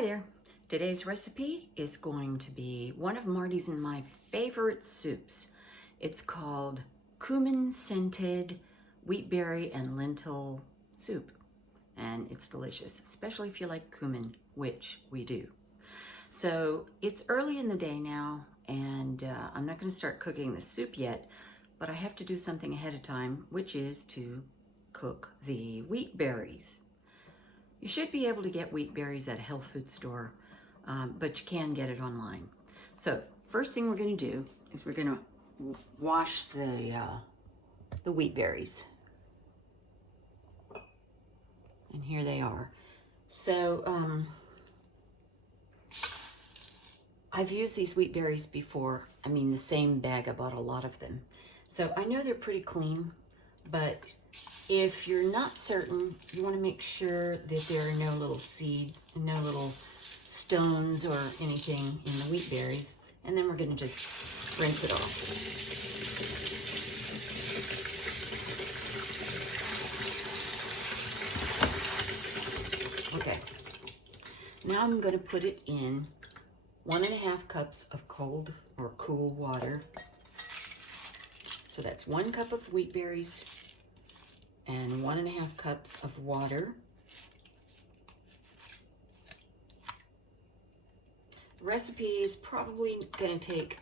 Hi there. Today's recipe is going to be one of Marty's and my favorite soups. It's called Cumin scented wheat berry and lentil soup. And it's delicious, especially if you like cumin, which we do. So it's early in the day now, and I'm not going to start cooking the soup yet, but I have to do something ahead of time, which is to cook the wheat berries. You should be able to get wheat berries at a health food store, but you can get it online. So first thing we're going to do is we're going to wash the wheat berries. And here they are. So I've used these wheat berries before. I mean, the same bag, I bought a lot of them. So I know they're pretty clean, but if you're not certain, you want to make sure that there are no little seeds, no little stones or anything in the wheat berries. And then we're going to just rinse it off. Okay. Now I'm going to put it in 1.5 cups of cold or cool water. So that's 1 cup of wheat berries and 1.5 cups of water. The recipe is probably going to take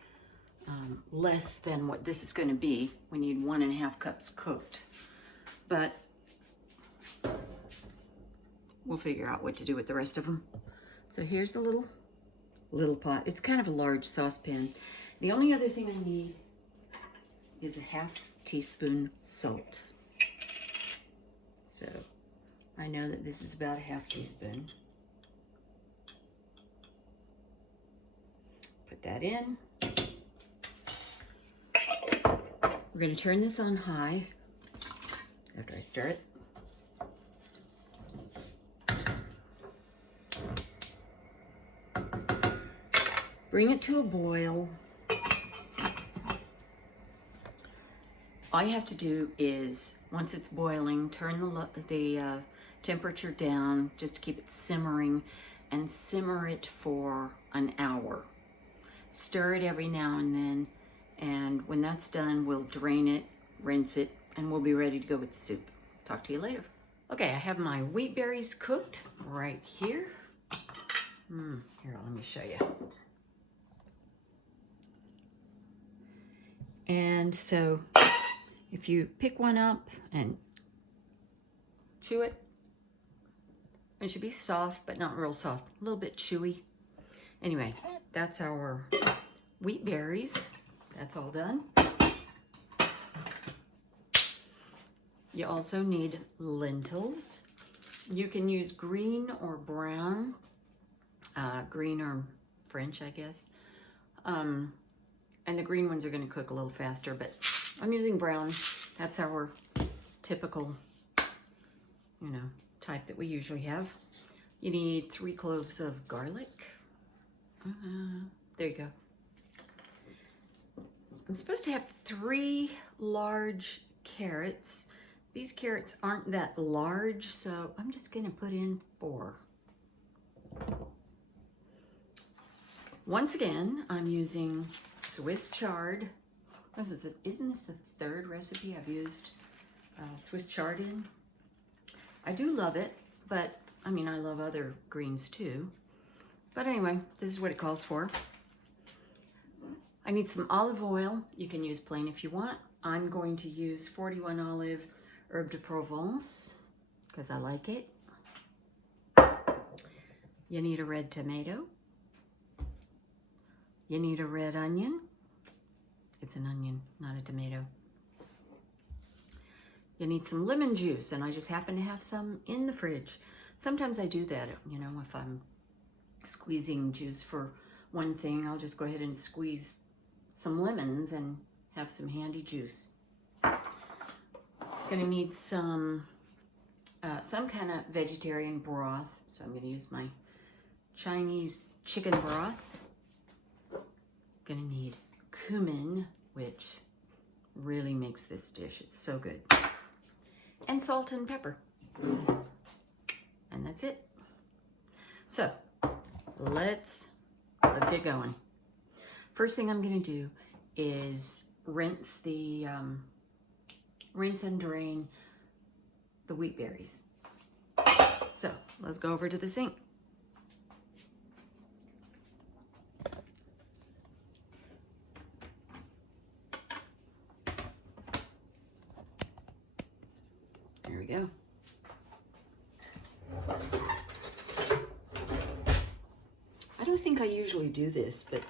less than what this is going to be. We need 1.5 cups cooked, but we'll figure out what to do with the rest of them. So here's the little pot. It's kind of a large saucepan. The only other thing I need is a 1/2 teaspoon salt. So I know that this is about a 1/2 teaspoon. Put that in. We're going to turn this on high after I stir it. Bring it to a boil. All you have to do is, once it's boiling, turn the temperature down just to keep it simmering, and simmer it for an hour. Stir it every now and then, and when that's done, we'll drain it, rinse it, and we'll be ready to go with the soup. Talk to you later. Okay, I have my wheat berries cooked right here. Here, let me show you. And so if you pick one up and chew it, it should be soft, but not real soft, a little bit chewy. Anyway, that's our wheat berries. That's all done. You also need lentils. You can use green or brown, green or French, I guess. And the green ones are going to cook a little faster, but I'm using brown. That's our typical, type that we usually have. You need 3 cloves of garlic. There you go. I'm supposed to have 3 large carrots. These carrots aren't that large, so I'm just going to put in 4. Once again, I'm using Swiss chard. Isn't this the 3rd recipe I've used Swiss chard in? I do love it, but I mean, I love other greens too. But anyway, this is what it calls for. I need some olive oil. You can use plain if you want. I'm going to use 41 olive herbe de Provence because I like it. You need a red tomato. You need a red onion. It's an onion, not a tomato. You need some lemon juice, and I just happen to have some in the fridge. Sometimes I do that, if I'm squeezing juice for one thing, I'll just go ahead and squeeze some lemons and have some handy juice. Gonna need some kind of vegetarian broth, so I'm gonna use my Chinese chicken broth. Gonna need cumin, which really makes this dish. It's so good. And salt and pepper. And that's it. So let's get going. First thing I'm gonna do is rinse and drain the wheat berries. So let's go over to the sink. There we go. I don't think I usually do this, but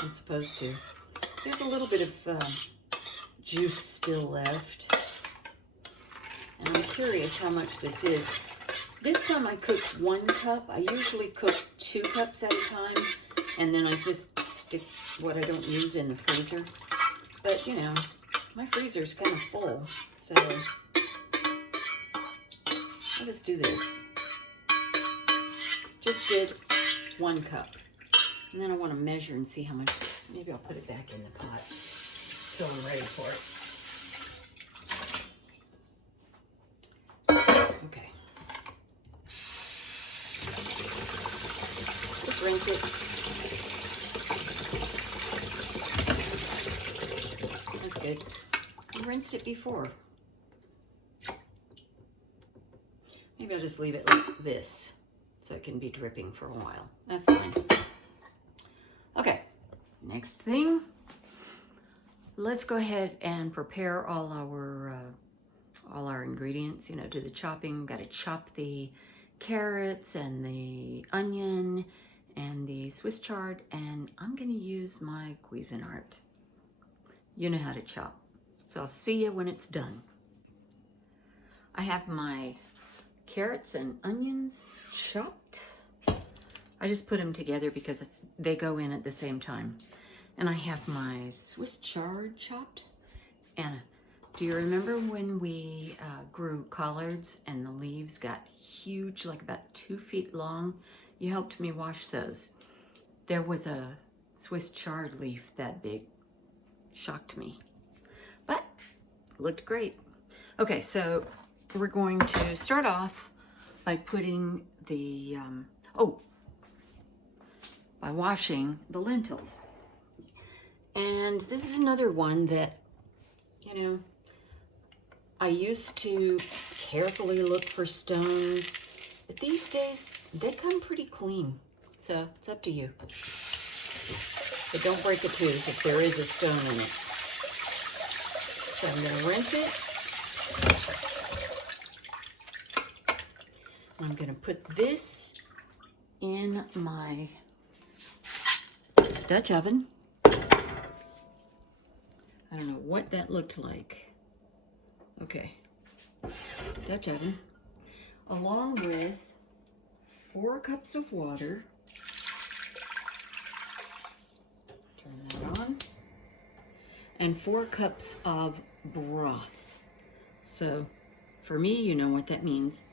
I'm supposed to. There's a little bit of juice still left. And I'm curious how much this is. This time I cooked 1 cup. I usually cook 2 cups at a time, and then I just stick what I don't use in the freezer. But, you know, my freezer's kind of full, so I'll just do this. Just did 1 cup. And then I want to measure and see how much. Maybe I'll put it back in the pot till I'm ready for it. Okay. Just rinse it. That's good. I rinsed it before. Maybe I'll just leave it like this so it can be dripping for a while. That's fine. Okay, next thing. Let's go ahead and prepare all our ingredients. You know, do the chopping. Got to chop the carrots and the onion and the Swiss chard, and I'm going to use my Cuisinart. You know how to chop. So I'll see you when it's done. I have my carrots and onions chopped. I just put them together because they go in at the same time. And I have my Swiss chard chopped. Anna, do you remember when we grew collards and the leaves got huge, like about 2 feet long? You helped me wash those. There was a Swiss chard leaf that big. Shocked me. But looked great. Okay, so we're going to start off by putting the, by washing the lentils. And this is another one that, you know, I used to carefully look for stones, but these days they come pretty clean. So it's up to you. But don't break a tooth if there is a stone in it. So I'm going to rinse it. I'm going to put this in my Dutch oven. I don't know what that looked like. Okay. Dutch oven. Along with 4 cups of water. Turn that on. And 4 cups of broth. So, for me, you know what that means.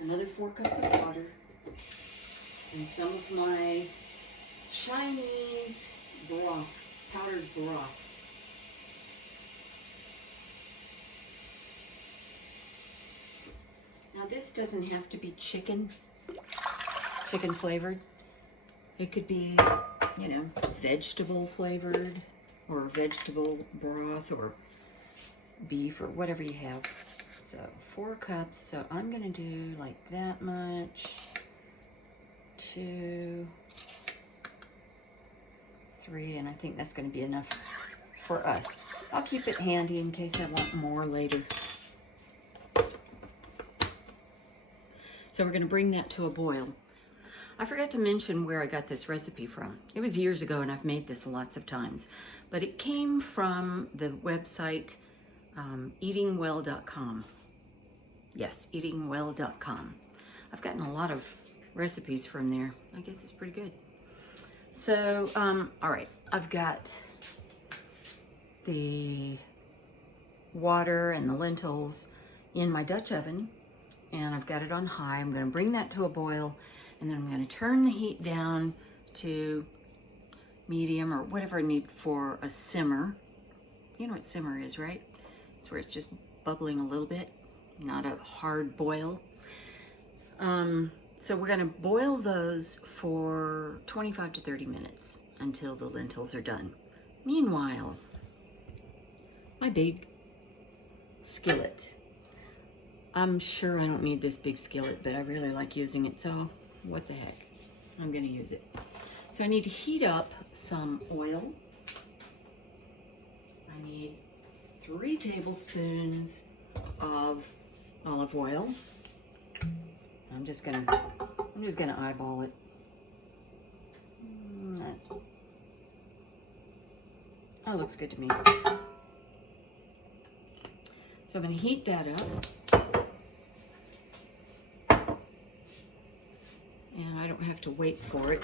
Another 4 cups of water. And some of my Chinese broth, powdered broth. Now this doesn't have to be chicken flavored. It could be, you know, vegetable flavored, or vegetable broth, or beef, or whatever you have. So 4 cups, so I'm gonna do like that much. 2, 3, and I think that's gonna be enough for us. I'll keep it handy in case I want more later. So we're going to bring that to a boil. I forgot to mention where I got this recipe from. It was years ago and I've made this lots of times. But it came from the website eatingwell.com. Yes, eatingwell.com. I've gotten a lot of recipes from there. I guess it's pretty good. So, all right, I've got the water and the lentils in my Dutch oven. And I've got it on high. I'm going to bring that to a boil, and then I'm going to turn the heat down to medium or whatever I need for a simmer. You know what simmer is, right? It's where it's just bubbling a little bit, not a hard boil. So we're gonna boil those for 25 to 30 minutes until the lentils are done. Meanwhile, my big skillet. I'm sure I don't need this big skillet, but I really like using it, so what the heck, I'm gonna use it. So I need to heat up some oil. I need 3 tablespoons of olive oil. I'm just gonna eyeball it. That looks good to me. So I'm gonna heat that up. And I don't have to wait for it.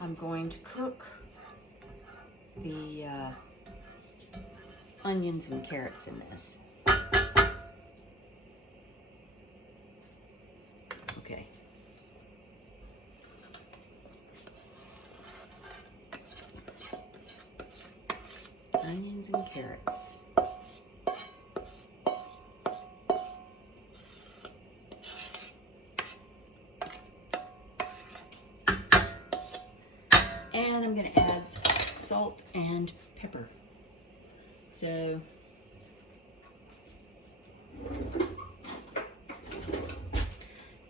I'm going to cook the onions and carrots in this. Okay. Onions and carrots. And I'm going to add salt and pepper. So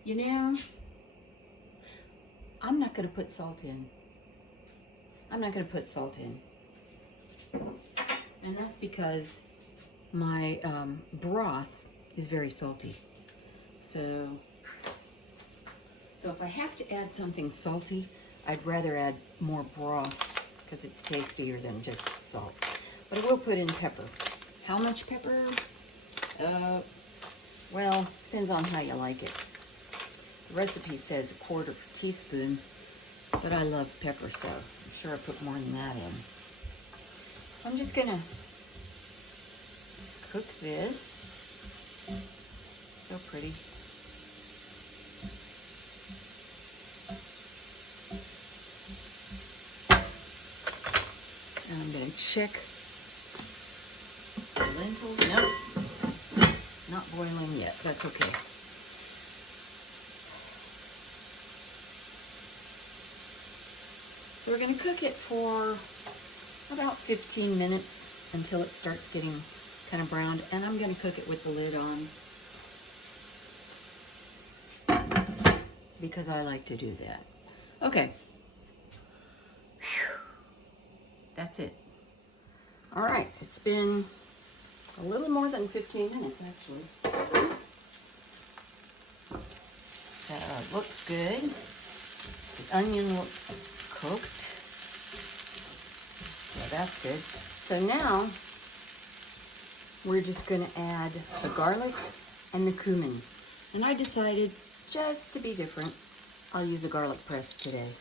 you know, I'm not going to put salt in. And that's because my broth is very salty. So if I have to add something salty, I'd rather add more broth because it's tastier than just salt. But I will put in pepper. How much pepper? Well, depends on how you like it. The recipe says 1/4 teaspoon, but I love pepper, so I'm sure I put more than that in. I'm just gonna cook this. So pretty. And I'm gonna check the lentils. Nope, not boiling yet. That's okay. So we're going to cook it for about 15 minutes until it starts getting kind of browned, and I'm going to cook it with the lid on because I like to do that. Okay. Whew. That's it. All right, it's been a little more than 15 minutes actually. So it looks good. The onion looks cooked. So that's good. So now we're just going to add the garlic and the cumin. And I decided, just to be different, I'll use a garlic press today.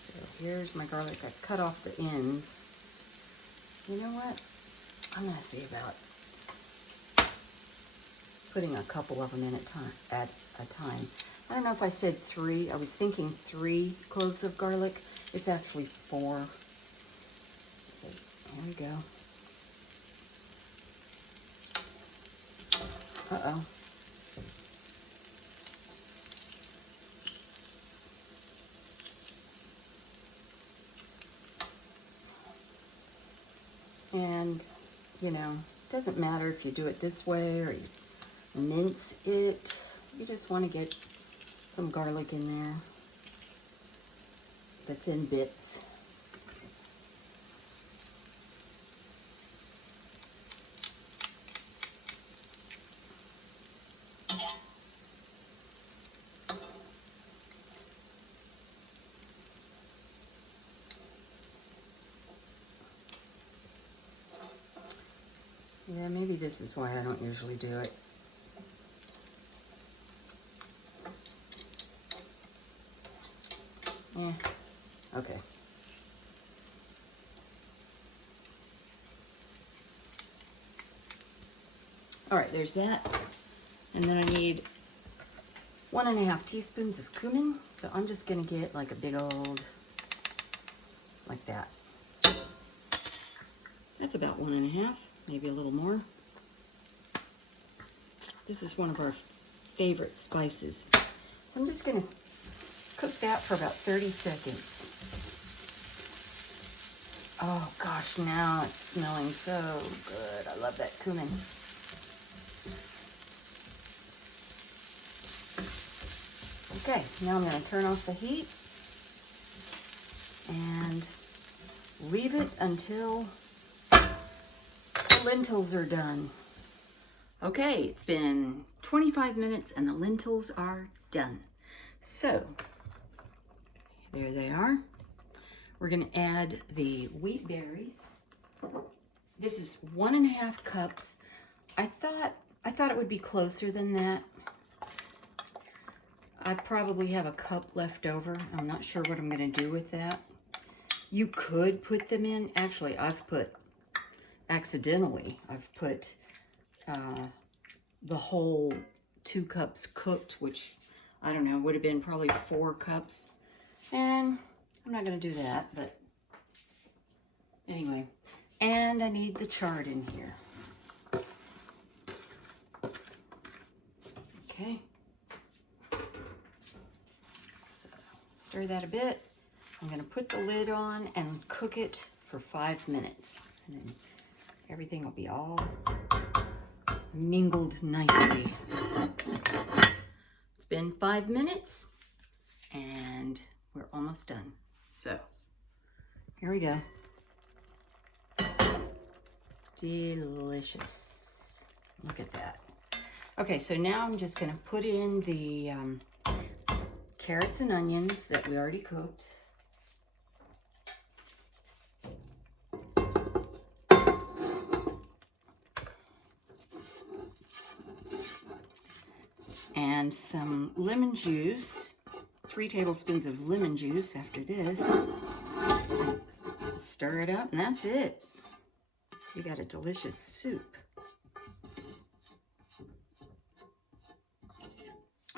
So here's my garlic. I cut off the ends. You know what? I'm going to see about putting a couple of them in at a time. I don't know if I said 3. I was thinking 3 cloves of garlic. It's actually 4. So there we go. Uh-oh. And, you know, it doesn't matter if you do it this way or you mince it. You just want to get some garlic in there that's in bits. Yeah, maybe this is why I don't usually do it. Yeah, okay. All right, there's that. And then I need 1½ teaspoons of cumin. So I'm just gonna get like a big old, like that. That's about 1½, maybe a little more. This is one of our favorite spices. So I'm just going to cook that for about 30 seconds. Oh gosh, now it's smelling so good. I love that cumin. Okay, now I'm going to turn off the heat and leave it until the lentils are done. Okay, it's been 25 minutes and the lentils are done. So, there they are. We're going to add the wheat berries. This is 1.5 cups. I thought it would be closer than that. I probably have a cup left over. I'm not sure what I'm going to do with that. You could put them in. Actually, accidentally, I've put the whole 2 cups cooked, which, I don't know, would have been probably 4 cups. And I'm not going to do that, but anyway. And I need the chard in here. Okay. So, stir that a bit. I'm going to put the lid on and cook it for 5 minutes. And then everything will be all mingled nicely. It's been 5 minutes and we're almost done. So, here we go. Delicious. Look at that. Okay, so now I'm just going to put in the carrots and onions that we already cooked. And some lemon juice, 3 tablespoons of lemon juice after this. Stir it up and that's it. You got a delicious soup.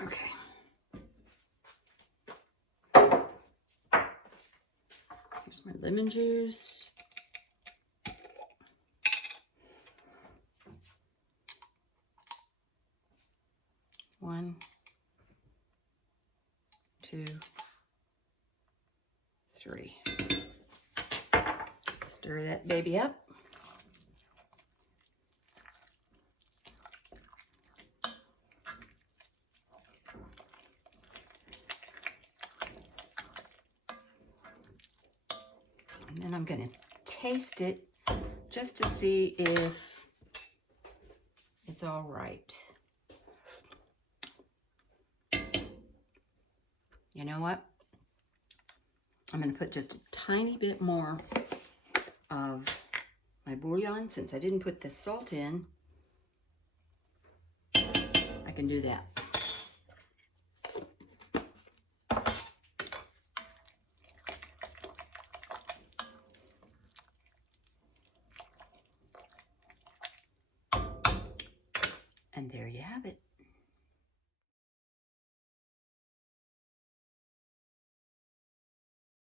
Okay. Here's my lemon juice. One, 2, 3. Stir that baby up. And then I'm going to taste it just to see if it's all right. You know what? I'm going to put just a tiny bit more of my bouillon. Since I didn't put the salt in, I can do that. And there you have it.